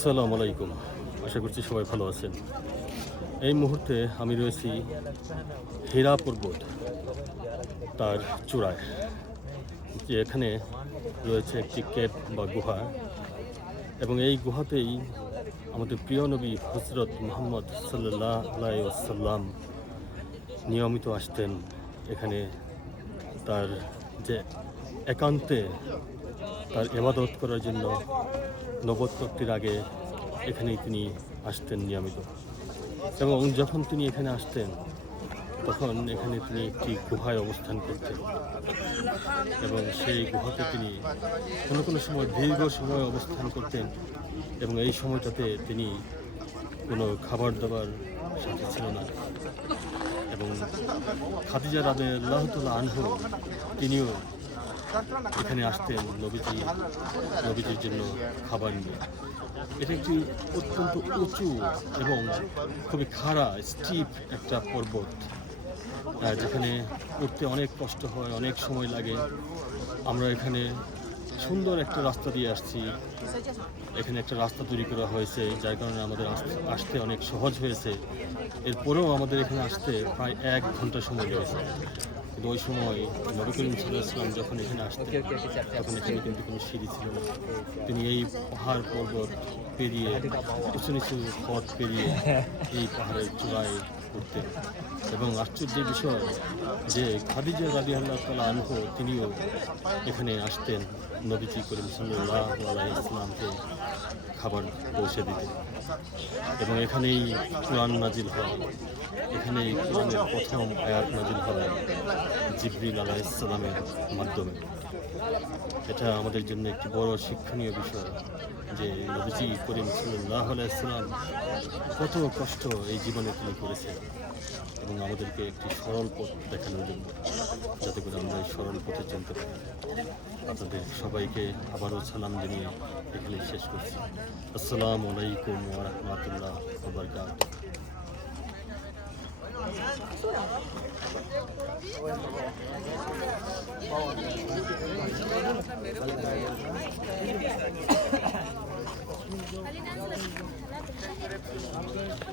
আসসালামু আলাইকুম। আশা করছি সবাই ভালো আছেন। এই মুহূর্তে আমি রয়েছি হীরা পর্বত তার চূড়ায়, যে এখানে রয়েছে একটি কেভ বা গুহা, এবং এই গুহাতেই আমাদের প্রিয় নবী হযরত মুহাম্মদ সাল্লাল্লাহু আলাইহি ওয়াসাল্লাম নিয়মিত আসতেন। এখানে তার যে একান্তে তার ইবাদত করার জন্য নবুয়তের আগে এখানেই তিনি আসতেন নিয়মিত। এবং যখন তিনি এখানে আসতেন তখন এখানে তিনি একটি গুহায় অবস্থান করতেন, এবং সেই গুহাতে তিনি কোনো কোনো সময় দীর্ঘ সময় অবস্থান করতেন, এবং এই সময়টাতে তিনি কোনো খাবার দাবার সাথে ছিল না। এবং খাদিজা রাদিয়াল্লাহু তাআলা আনহা তিনিও এখানে আসতেন নবীজির জন্য খাবার নিয়ে। এটা একটি অত্যন্ত উঁচু এবং খুবই খাড়া স্টিপ একটা পর্বত, যেখানে উঠতে অনেক কষ্ট হয়, অনেক সময় লাগে। আমরা এখানে সুন্দর একটা রাস্তা দিয়ে আসছি। এখানে একটা রাস্তা তৈরি করা হয়েছে, যার কারণে আমাদের আসতে অনেক সহজ হয়েছে। এরপরেও আমাদের এখানে আসতে প্রায় 1 ঘন্টা সময় লেগেছে। কিন্তু ওই সময় নবী করিম সাল্লাল্লাহু আলাইহি ওয়াসাল্লাম যখন এখানে আসতেন তখন এখানে কিন্তু কোনো সিঁড়ি ছিল না। তিনি এই পাহাড় পর্বত পেরিয়ে নিচু নিচু পথ পেরিয়ে এই পাহাড়ের চূড়ায় উঠতেন। এবং আশ্চর্যের বিষয় যে খাদিজা রাদিয়াল্লাহু তাআলা আনহা তিনিও এখানে আসতেন নবীজি করিম সাল্লাল্লাহু আলাইহি ওয়াসাল্লামকে খাবার পৌঁছে দিতেন। এবং এখানেই কুরআন নাজিল হয়, এখানেই কোরআনের প্রথম আয়াত নাজিল হয় জিবরিল আলাইহিস সালামের মাধ্যমে। এটা আমাদের জন্য একটি বড় শিক্ষণীয় বিষয় যে নবীজি করিম সাল্লাল্লাহু আলাইহি ওয়াসাল্লাম কত কষ্ট এই জীবনে তিনি করেছেন, এবং আমাদেরকে একটি সরল পথ দেখানোর জন্য, যাতে করে আমরা এই সরল পথে চলতে পারি। আপনাদের সবাইকে আবারও সালাম জানিয়ে এখানে শেষ করছি। আসসালামু আলাইকুম ওয়া রাহমাতুল্লাহি ওয়া বারাকাতুহু।